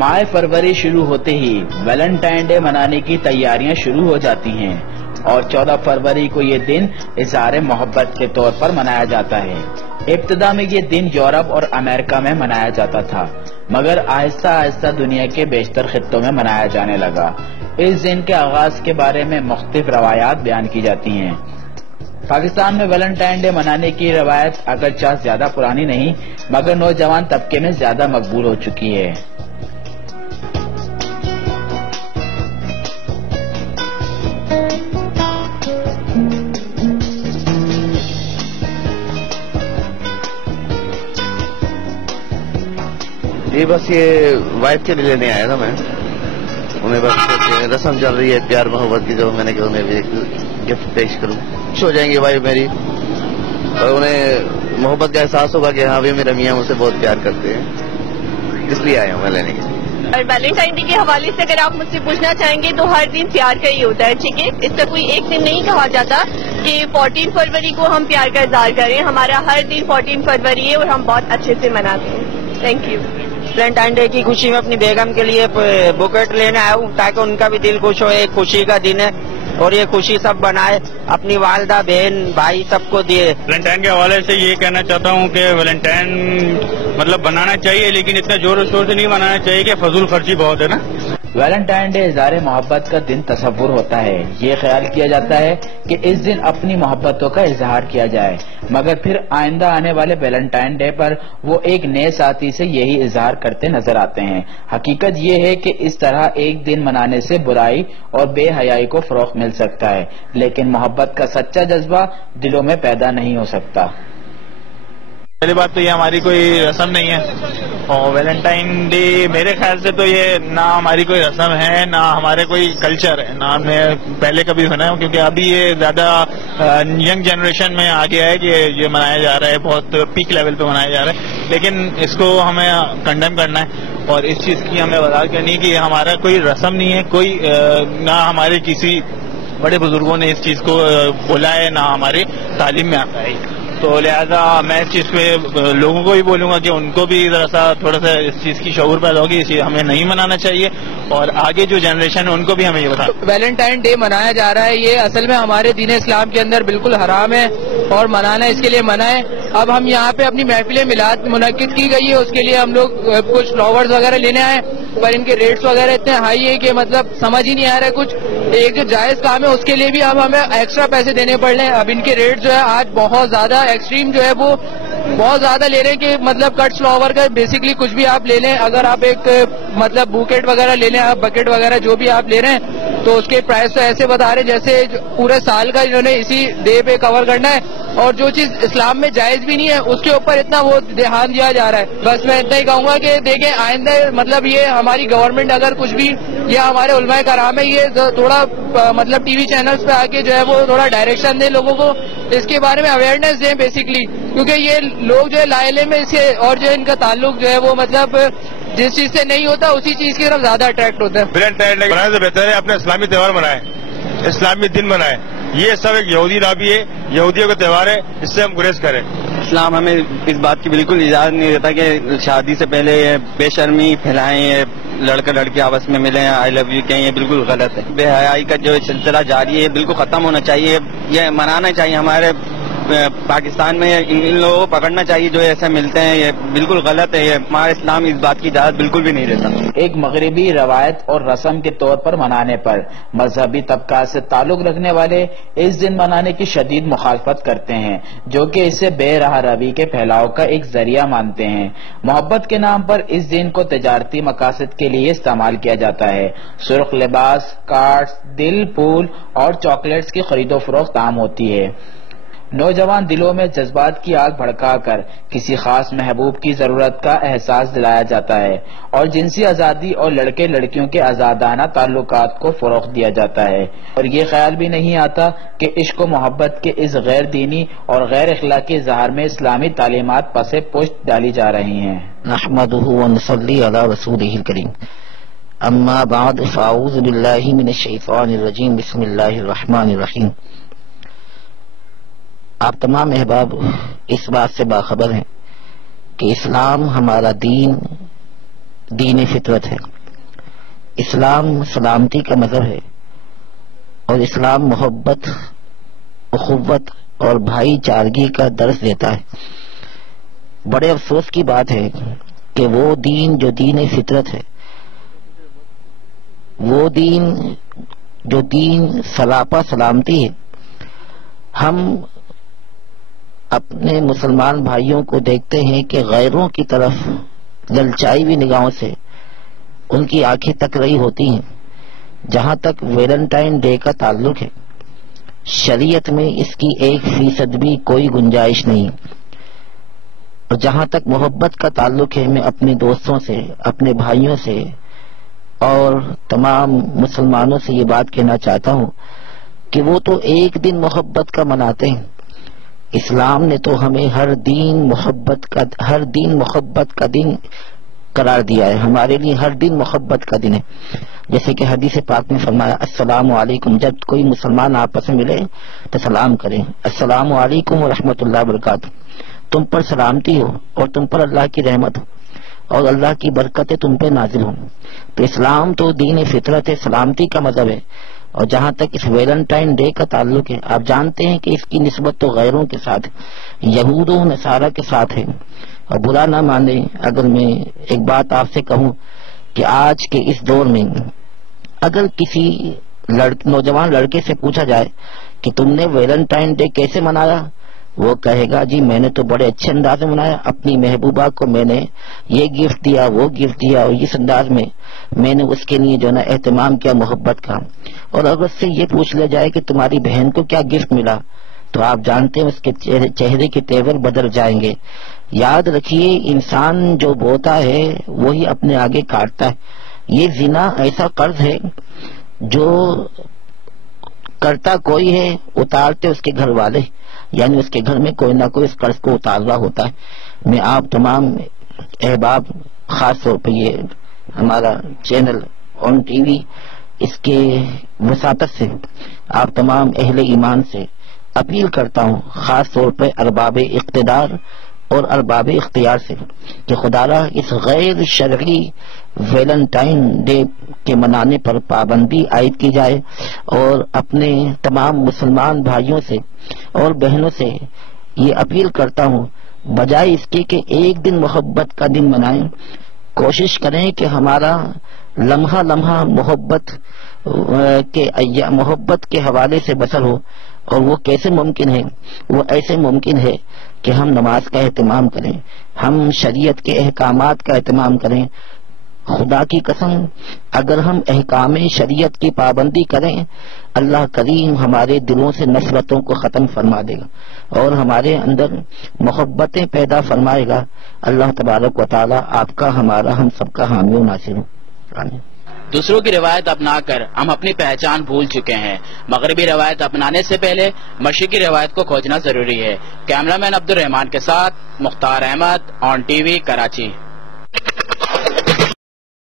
ماہ فروری شروع ہوتے ہی ویلنٹائن ڈے منانے کی تیاریاں شروع ہو جاتی ہیں اور 14 فروری کو یہ دن اظہار محبت کے طور پر منایا جاتا ہے۔ ابتدا میں یہ دن یورپ اور امریکہ میں منایا جاتا تھا، مگر آہستہ آہستہ دنیا کے بیشتر خطوں میں منایا جانے لگا۔ اس دن کے آغاز کے بارے میں مختلف روایات بیان کی جاتی ہیں۔ پاکستان میں ویلنٹائن ڈے منانے کی روایت اگرچہ زیادہ پرانی نہیں، مگر نوجوان طبقے میں زیادہ مقبول ہو چکی ہے۔ یہ بس یہ وائف کے لیے لینے آیا تھا میں، انہیں بس رسم چل رہی ہے پیار محبت کی، جو میں نے کہا انہیں بھی ایک گفٹ پیش کروں، خوش ہو جائیں گی وائف میری اور انہیں محبت کا احساس ہوگا کہ ہاں بھی میرا میاں مجھ سے بہت پیار کرتے ہیں، اس لیے آیا ہوں میں لینے کے لیے۔ اور ویلنٹائن ڈے کے حوالے سے اگر آپ مجھ سے پوچھنا چاہیں گے تو ہر دن پیار کا ہی ہوتا ہے، ٹھیک ہے، اس کا کوئی ایک دن نہیں کہا جاتا کہ 14 فروری کو ہم پیار کا اظہار کریں، ہمارا ہر دن 14 فروری ہے اور ہم بہت اچھے سے مناتے ہیں۔ Thank you. ویلنٹائن ڈے کی خوشی میں اپنی بیگم کے لیے بکٹ لینے آیا ہوں تاکہ ان کا بھی دل خوش ہو، ایک خوشی کا دن ہے اور یہ خوشی سب بنائے، اپنی والدہ بہن بھائی سب کو دیے۔ ویلنٹائن کے حوالے سے یہ کہنا چاہتا ہوں کہ ویلنٹائن مطلب بنانا چاہیے لیکن اتنا زور و شور سے نہیں منانا چاہیے کہ فضول خرچی بہت ہے نا۔ ویلنٹائن ڈے اظہار محبت کا دن تصور ہوتا ہے، یہ خیال کیا جاتا ہے کہ اس دن اپنی محبتوں کا اظہار کیا جائے، مگر پھر آئندہ آنے والے ویلنٹائن ڈے پر وہ ایک نئے ساتھی سے یہی اظہار کرتے نظر آتے ہیں۔ حقیقت یہ ہے کہ اس طرح ایک دن منانے سے برائی اور بے حیائی کو فروغ مل سکتا ہے، لیکن محبت کا سچا جذبہ دلوں میں پیدا نہیں ہو سکتا۔ پہلی بات تو یہ ہماری کوئی رسم نہیں ہے اور ویلنٹائن ڈے میرے خیال سے تو یہ نہ ہماری کوئی رسم ہے نہ ہمارے کوئی کلچر ہے، نہ ہم نے پہلے کبھی سنا ہے، کیونکہ ابھی یہ زیادہ ینگ جنریشن میں آ گیا ہے کہ یہ منایا جا رہا ہے، بہت پیک لیول پہ منایا جا رہا ہے، لیکن اس کو ہمیں کنڈیم کرنا ہے اور اس چیز کی ہمیں وضاحت کرنی ہے کہ ہمارا کوئی رسم نہیں ہے، کوئی نہ ہمارے کسی بڑے بزرگوں نے اس چیز کو بولا ہے، نہ ہماری تعلیم میں آتا ہے، تو لہذا میں اس چیز پہ لوگوں کو بھی بولوں گا کہ ان کو بھی ذرا سا تھوڑا سا اس چیز کی شعور پیدا ہوگی، اسے ہمیں نہیں منانا چاہیے اور آگے جو جنریشن ہے ان کو بھی ہمیں یہ بتانا۔ ویلنٹائن ڈے منایا جا رہا ہے، یہ اصل میں ہمارے دین اسلام کے اندر بالکل حرام ہے اور منانا اس کے لیے منع ہے۔ اب ہم یہاں پہ اپنی محفل میلاد منعقد کی گئی ہے، اس کے لیے ہم لوگ کچھ فلاورز وغیرہ لینے آئے، پر ان کے ریٹس وغیرہ اتنے ہائی ہے کہ مطلب سمجھ ہی نہیں آ رہا ہے کچھ، ایک جو جائز کام ہے اس کے لیے بھی اب ہمیں ایکسٹرا پیسے دینے پڑ رہے ہیں۔ اب ان کے ریٹ جو ہے آج بہت زیادہ ایکسٹریم جو ہے وہ بہت زیادہ لے رہے ہیں کہ مطلب کٹ فلاور کا بیسکلی کچھ بھی آپ لے لیں، اگر آپ ایک مطلب بوکیٹ وغیرہ لے لیں، آپ بکیٹ وغیرہ جو بھی آپ لے رہے ہیں تو اس کے پرائس تو ایسے بتا رہے جیسے پورے سال کا انہوں نے اسی ڈے پہ کور کرنا ہے، اور جو چیز اسلام میں جائز بھی نہیں ہے اس کے اوپر اتنا وہ دھیان دیا جا رہا ہے۔ بس میں اتنا ہی کہوں گا کہ دیکھیں آئندہ مطلب یہ ہماری گورنمنٹ اگر کچھ بھی یا ہمارے علماء کرام ہے یہ تھوڑا مطلب ٹی وی چینلز پہ آ کے جو ہے وہ تھوڑا ڈائریکشن دیں لوگوں کو، اس کے بارے میں اویئرنیس دیں بیسکلی، کیونکہ یہ لوگ جو ہے لا علم میں سے اور جو ان کا تعلق جو ہے وہ مطلب جس چیز سے نہیں ہوتا اسی چیز کی طرف زیادہ اٹریکٹ ہوتا ہے۔ ویلنٹائن ڈے منانے سے بہتر ہے اپنے اسلامی تہوار منائیں، اسلامی دن منائیں، یہ سب ایک یہودی رابطہ ہے، یہودیوں کا تہوار ہے، اس سے ہم گریز کریں۔ اسلام ہمیں اس بات کی بالکل اجازت نہیں دیتا کہ شادی سے پہلے یہ بے شرمی پھیلائیں، یہ لڑکا لڑکی آپس میں ملیں آئی لو یو کہیں، یہ بالکل غلط ہے۔ بے حیائی کا جو سلسلہ جاری ہے بالکل ختم ہونا چاہیے، یہ منانا چاہیے۔ ہمارے پاکستان میں ان لوگوں کو پکڑنا چاہیے جو ایسے ملتے ہیں، یہ بالکل غلط ہے، یہ ہمارا اسلام اس بات کی اجازت بالکل بھی نہیں دیتا۔ ایک مغربی روایت اور رسم کے طور پر منانے پر مذہبی طبقات سے تعلق رکھنے والے اس دن منانے کی شدید مخالفت کرتے ہیں، جو کہ اسے بے راہ روی کے پھیلاؤ کا ایک ذریعہ مانتے ہیں۔ محبت کے نام پر اس دن کو تجارتی مقاصد کے لیے استعمال کیا جاتا ہے۔ سرخ لباس، کارڈز، دل، پھول اور چاکلیٹس کی خرید و فروخت عام ہوتی ہے۔ نوجوان دلوں میں جذبات کی آگ بھڑکا کر کسی خاص محبوب کی ضرورت کا احساس دلایا جاتا ہے اور جنسی آزادی اور لڑکے لڑکیوں کے آزادانہ تعلقات کو فروغ دیا جاتا ہے، اور یہ خیال بھی نہیں آتا کہ عشق و محبت کے اس غیر دینی اور غیر اخلاقی اظہار میں اسلامی تعلیمات پس پشت ڈالی جا رہی ہیں۔ نحمدہ ونصلی علی رسولہ الکریم، اما بعد فاعوذ باللہ من الشیطان الرجیم، بسم اللہ الرحمن الرحیم۔ آپ تمام احباب اس بات سے باخبر ہیں کہ اسلام ہمارا دین دین فطرت ہے، اسلام سلامتی کا مذہب ہے، اور اسلام محبت، اخوت اور بھائی چارگی کا درس دیتا ہے۔ بڑے افسوس کی بات ہے کہ وہ دین جو دین فطرت ہے، وہ دین جو دین سلاپا سلامتی ہے، ہم اپنے مسلمان بھائیوں کو دیکھتے ہیں کہ غیروں کی طرف للچائی ہوئی نگاہوں سے ان کی آنکھیں تک رہی ہوتی ہیں۔ جہاں تک ویلنٹائن ڈے کا تعلق ہے، شریعت میں اس کی 1% بھی کوئی گنجائش نہیں، اور جہاں تک محبت کا تعلق ہے، میں اپنے دوستوں سے، اپنے بھائیوں سے اور تمام مسلمانوں سے یہ بات کہنا چاہتا ہوں کہ وہ تو ایک دن محبت کا مناتے ہیں، اسلام نے تو ہمیں ہر دن محبت کا دن قرار دیا ہے۔ ہمارے لیے ہر دن محبت کا دن ہے، جیسے کہ حدیث پاک میں فرمایا السلام علیکم، جب کوئی مسلمان آپس میں ملے تو سلام کریں، السلام علیکم ورحمۃ اللہ وبرکاتہ، تم پر سلامتی ہو اور تم پر اللہ کی رحمت ہو اور اللہ کی برکتیں تم پہ نازل ہوں۔ تو اسلام تو دین فطرت ہے، سلامتی کا مذہب ہے۔ اور جہاں تک اس ویلنٹائن ڈے کا تعلق ہے، آپ جانتے ہیں کہ اس کی نسبت تو غیروں کے ساتھ، یہود و نصارہ کے ساتھ ہے۔ اور برا نہ مانے اگر میں ایک بات آپ سے کہوں کہ آج کے اس دور میں اگر کسی نوجوان لڑکے سے پوچھا جائے کہ تم نے ویلنٹائن ڈے کیسے منایا، وہ کہے گا جی میں نے تو بڑے اچھے انداز میں منایا، اپنی محبوبہ کو میں نے یہ گفٹ دیا، وہ گفٹ دیا، اور اس انداز میں نے اس کے لیے جو نا اہتمام کیا، محبت کا۔ اور اگر اس سے یہ پوچھ لیا جائے کہ تمہاری بہن کو کیا گفٹ ملا، تو آپ جانتے ہیں اس کے چہرے کے تیور بدل جائیں گے۔ یاد رکھیے، انسان جو بوتا ہے وہی اپنے آگے کاٹتا ہے۔ یہ زنا ایسا قرض ہے جو کرتا کوئی ہے، اتارتے اس کے گھر والے، یعنی اس کے گھر میں کوئی نہ کوئی اس قرض کو اتار رہا ہوتا ہے۔ میں آپ تمام احباب، خاص طور پہ یہ ہمارا چینل آن ٹی وی، اس کے وساطت سے آپ تمام اہل ایمان سے اپیل کرتا ہوں، خاص طور پہ ارباب اقتدار اور ارباب اختیار سے، کہ خدا را اس غیر شرعی ویلنٹائن ڈے کے منانے پر پابندی عائد کی جائے، اور اپنے تمام مسلمان بھائیوں سے اور بہنوں سے یہ اپیل کرتا ہوں، بجائے اس کے کہ ایک دن محبت کا دن منائیں، کوشش کریں کہ ہمارا لمحہ لمحہ محبت کے حوالے سے بسر ہو۔ اور وہ کیسے ممکن ہے؟ وہ ایسے ممکن ہے کہ ہم نماز کا اہتمام کریں، ہم شریعت کے احکامات کا اہتمام کریں۔ خدا کی قسم، اگر ہم احکام شریعت کی پابندی کریں، اللہ کریم ہمارے دلوں سے نفرتوں کو ختم فرما دے گا اور ہمارے اندر محبتیں پیدا فرمائے گا۔ اللہ تبارک و تعالی آپ کا، ہمارا، ہم سب کا حامی و ناصر ہو۔ آمین۔ دوسروں کی روایت اپنا کر ہم اپنی پہچان بھول چکے ہیں۔ مغربی روایت اپنانے سے پہلے مشرقی روایت کو کھوجنا ضروری ہے۔ کیمرہ مین عبد الرحمان کے ساتھ Mukhtar Ahmed, on T V, Karachi.